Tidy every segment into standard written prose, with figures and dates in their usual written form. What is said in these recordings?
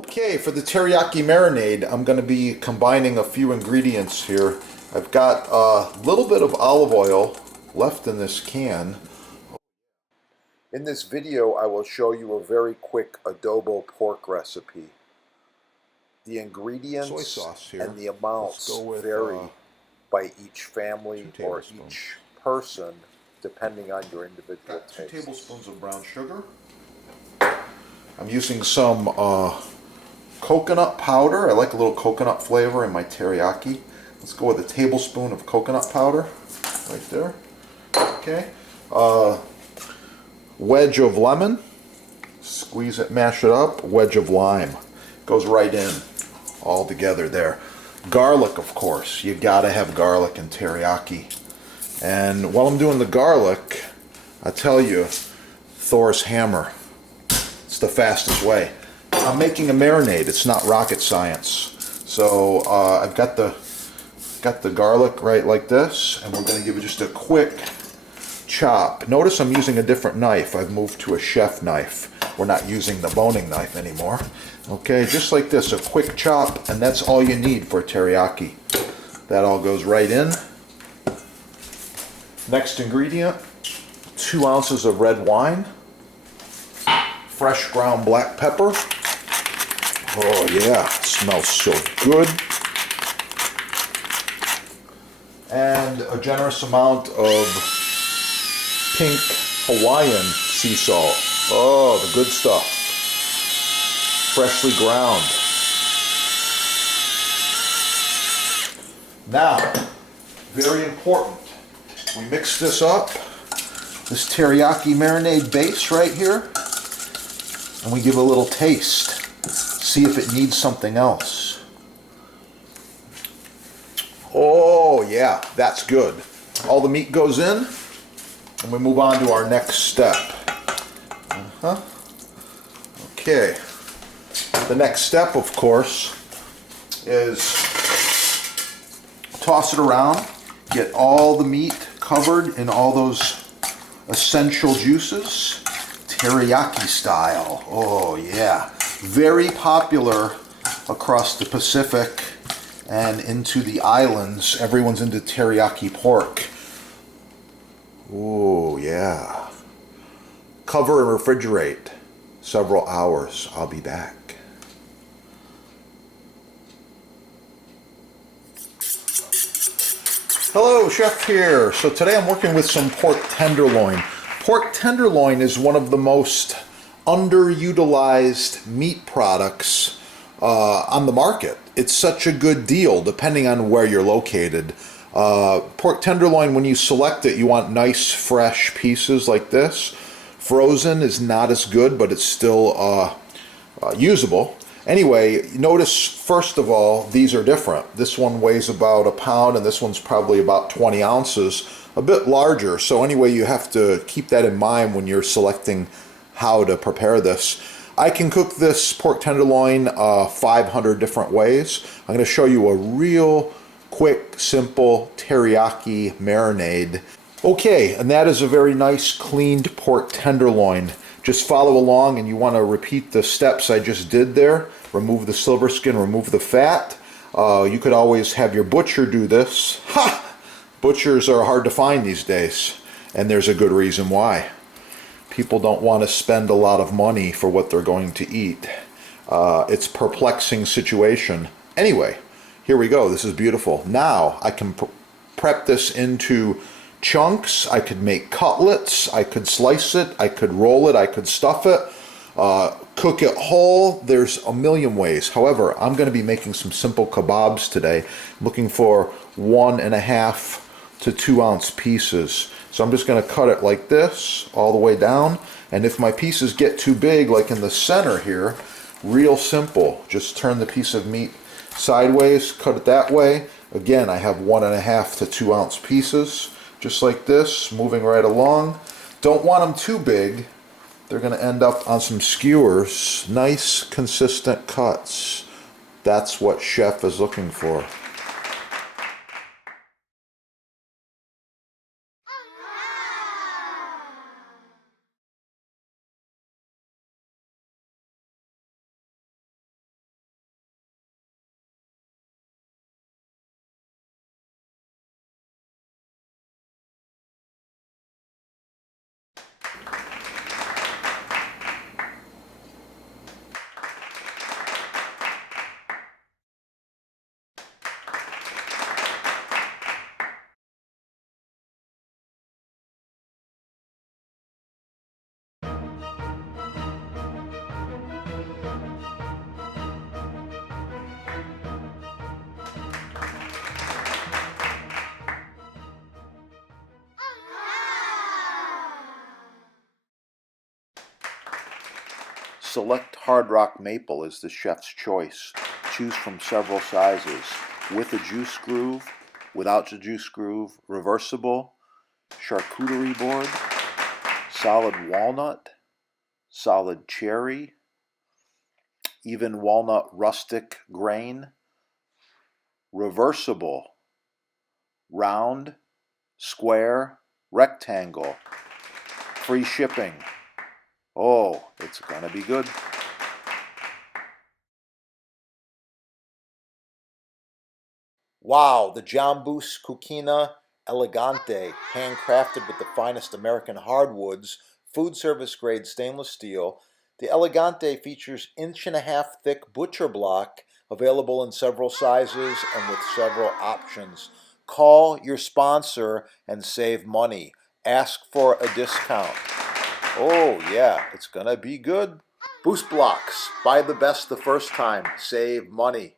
Okay, for the teriyaki marinade, I'm going to be combining a few ingredients here. I've got a little bit of olive oil left in this can. In this video, I will show you a very quick adobo pork recipe. The ingredients soy sauce here. and the amounts vary by each family or each person, depending on your individual taste. 2 tablespoons of brown sugar. I'm using some coconut powder. I like a little coconut flavor in my teriyaki. Let's go with a tablespoon of coconut powder right there. Okay. Wedge of lemon. Squeeze it, mash it up. Wedge of lime. Goes right in all together there. Garlic, of course. You gotta have garlic in teriyaki. And while I'm doing the garlic, I tell you, Thor's hammer. It's the fastest way. I'm making a marinade. It's not rocket science. So I've got the garlic right like this, and we're going to give it just a quick chop. Notice I'm using a different knife. I've moved to a chef knife. We're not using the boning knife anymore. Okay, just like this, a quick chop, and that's all you need for teriyaki. That all goes right in. Next ingredient, 2 ounces of red wine. Fresh ground black pepper. Oh yeah, it smells so good. And a generous amount of pink Hawaiian sea salt. Oh, the good stuff. Freshly ground. Now, very important, we mix this up, this teriyaki marinade base right here, and we give a little taste. See if it needs something else. Oh yeah, that's good. All the meat goes in, and we move on to our next step. Okay. The next step, of course, is toss it around, get all the meat covered in all those essential juices. Teriyaki style. Oh yeah. Very popular across the Pacific and into the islands. Everyone's into teriyaki pork. Oh yeah. Cover and refrigerate several hours. I'll be back. Hello, Chef here. So today I'm working with some pork tenderloin. Pork tenderloin is one of the most underutilized meat products on the market. It's such a good deal depending on where you're located. Pork tenderloin, when you select it, you want nice fresh pieces like this. Frozen is not as good, but it's still usable. Anyway, notice first of all, these are different. This one weighs about a pound and this one's probably about 20 ounces, a bit larger. So anyway, you have to keep that in mind when you're selecting how to prepare this. I can cook this pork tenderloin 500 different ways. I'm going to show you a real quick, simple teriyaki marinade. Okay, and that is a very nice cleaned pork tenderloin. Just follow along, and you want to repeat the steps I just did there. Remove the silver skin, remove the fat. You could always have your butcher do this. Ha! Butchers are hard to find these days, and there's a good reason why. People don't want to spend a lot of money for what they're going to eat. It's a perplexing situation. Anyway, here we go. This is beautiful. Now I can prep this into chunks. I could make cutlets. I could slice it. I could roll it. I could stuff it. Cook it whole. There's a million ways. However, I'm going to be making some simple kebabs today. I'm looking for 1.5 to 2 ounce pieces. So I'm just going to cut it like this all the way down. And if my pieces get too big, like in the center here, real simple. Just turn the piece of meat sideways, cut it that way. Again, I have 1.5 to 2 ounce pieces, just like this, moving right along. Don't want them too big. They're going to end up on some skewers. Nice, consistent cuts. That's what chef is looking for. Select Hard Rock Maple is the chef's choice. Choose from several sizes. With a juice groove, without the juice groove, reversible, charcuterie board, solid walnut, solid cherry, even walnut rustic grain, reversible, round, square, rectangle, free shipping. Oh, it's gonna be good. Wow, the Jambus Cucina Elegante, handcrafted with the finest American hardwoods, food service grade stainless steel. The Elegante features 1.5-inch thick butcher block, available in several sizes and with several options. Call your sponsor and save money. Ask for a discount. Oh yeah, it's gonna be good. Boost blocks, buy the best the first time, save money.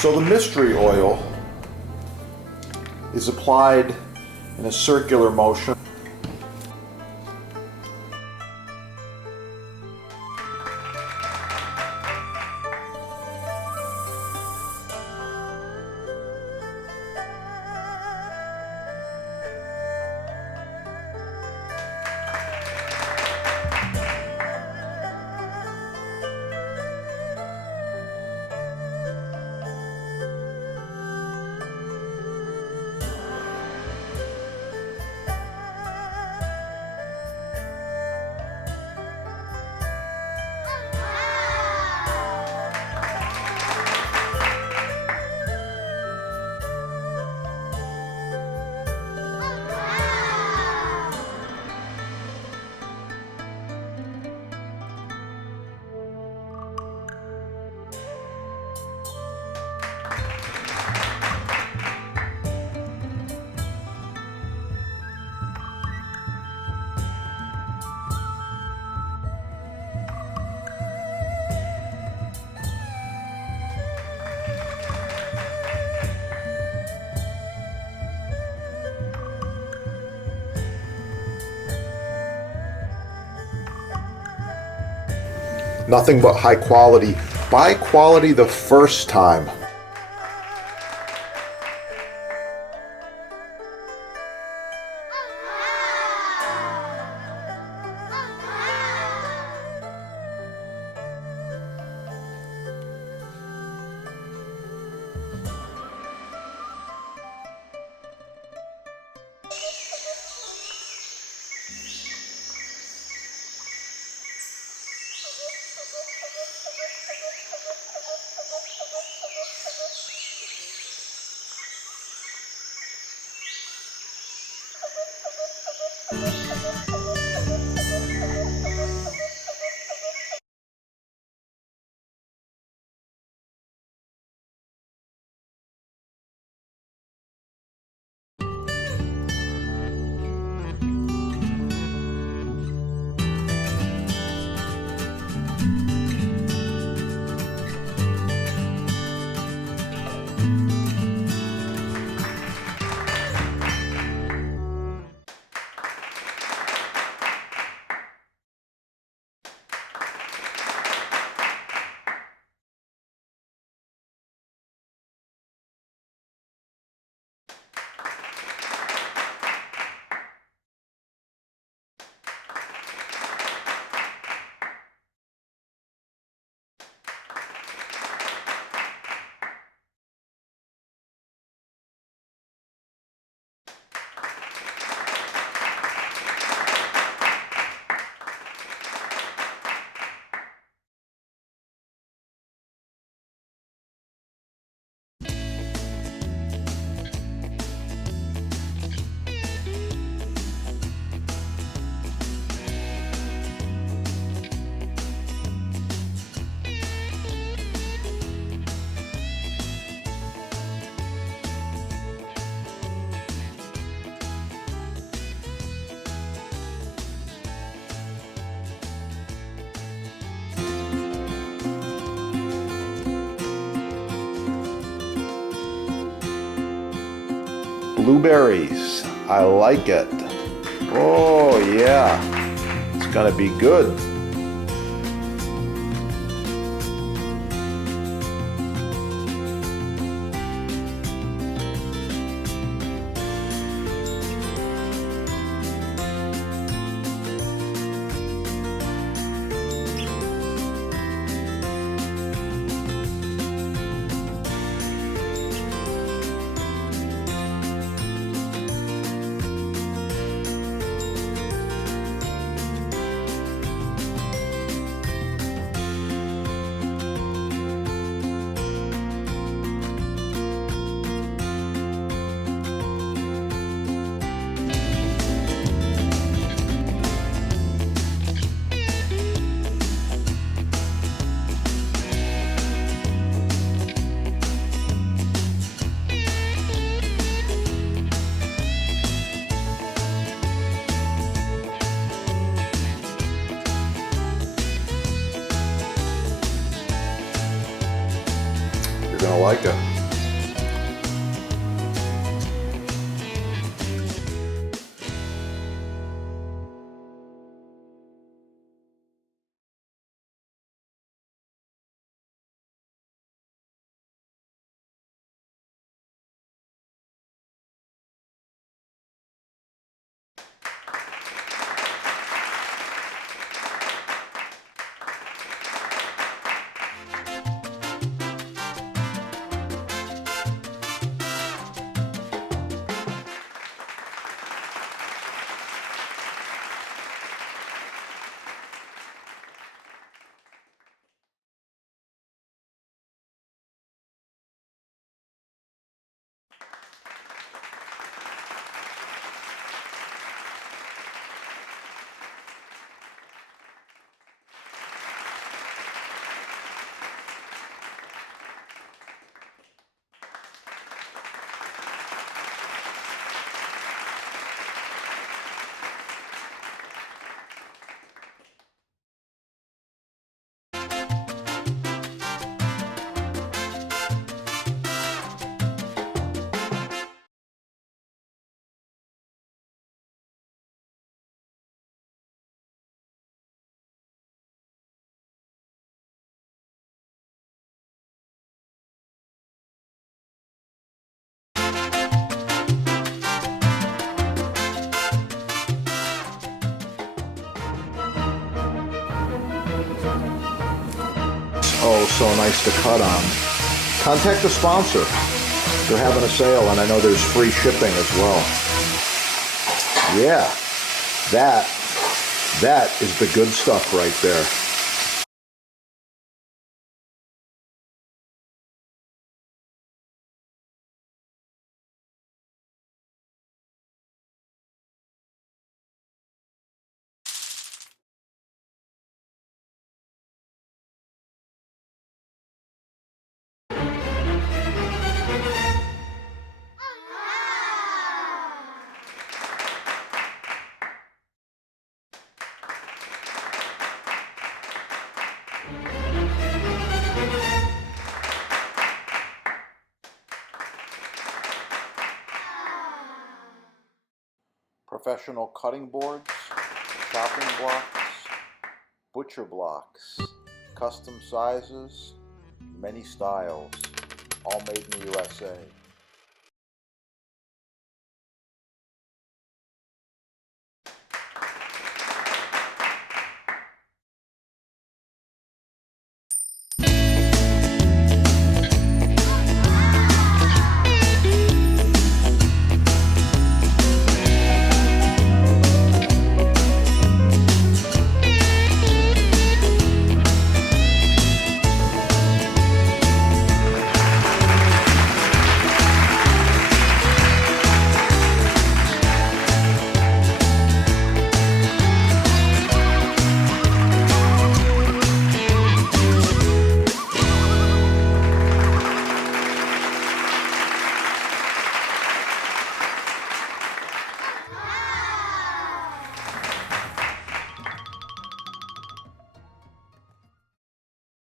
So the mystery oil is applied in a circular motion. Nothing but high quality. Buy quality the first time. blueberries. I like it. Oh yeah, it's gonna be good. You're gonna like it. Oh, so nice to cut on. Contact the sponsor. They're having a sale, and I know there's free shipping as well. Yeah, that is the good stuff right there. Professional cutting boards, chopping blocks, butcher blocks, custom sizes, many styles, all made in the USA.